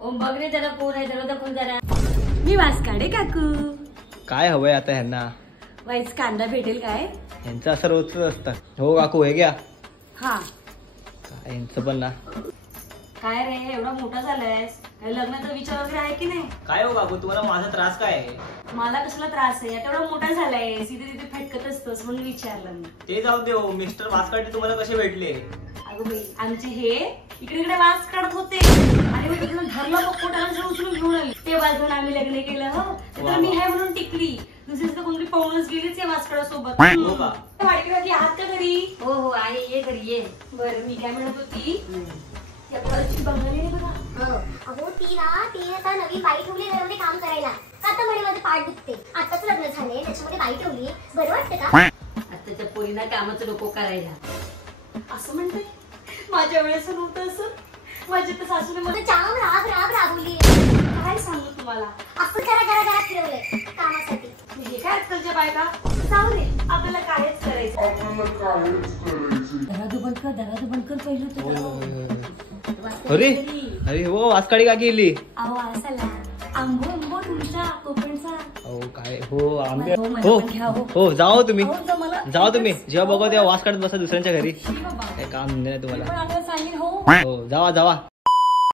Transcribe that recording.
ओम बघ रे जरा कोण आहे जरा दाखवून जरा. मी वासकाडे काकू. काय हवंय आता ह्यांना? वाईच कांदा भेटेल काय? यांचं असं रोजच असतं. हो काकू हे घ्या. हा काय यांचं पण ना. काय रे एवढा मोठा झालायस, काही लग्नाचा विचार वगैरे आहे की नाही? काय हो काकू तुम्हाला माझा त्रास काय आहे? मला कसला त्रास आहे, आता एवढा मोठा झालाय तिथे तिथे फटकत असतोस म्हणून विचारलं मी. ते जाऊ दे हो. मिस्टर वासकाटे तुम्हाला कसे भेटले? अगं बाई आमचे हे इकडे इकडे वास काढत होते आणि मी तिकडून धरलं पोटाला उचलून घेऊन आली. ते वाजवून आम्ही लग्न केलं. हो तर मी आहे म्हणून टिकली. दुसरीच तर कोणतरी पाहूनच गेलीच या वासकाडासोबत. हो का? वाडीकडे आहात का घरी? हो हो आहे, ये घरी ये. बरं मी काय म्हणत होती, या परची बंगाली नाही बघा. अहो ती आता नवी बाई ठेवली घरामध्ये काम करायला. आता म्हणे माझं पाठ दुखते, आताच लग्न झाले त्याच्यामध्ये बाई ठेवली, बरं वाटतं का? आताच्या पोरीना कामाचं डोकं करायला असं म्हणते. माझ्या वेळेस नव्हतं असं. माझ्या तर सासूने मला जाम रागवली. काय सांगू तुम्हाला, असं घरा फिरवलंय कामासाठी. हे काय आजकालच्या बायका. जाऊ दे आपल्याला कायच करायचं. दरवाजा बंद कर पहिलं तर. अरे अरे हो वासकाडी का गेली? अहो असाला आंबो तुमचा कोकणचा. हो काय हो आंबे. हो, मला हो पण घ्या, हो. हो जाओ तुम्ही. अहो, तर मला जाओ तुम्ही. जेव्हा बघा तेव्हा वास काढत बसा दुसऱ्यांच्या घरी. शी बाबा. काय काम नाही तुम्हाला. पण आता सांगेन हो. हो जावा जावा.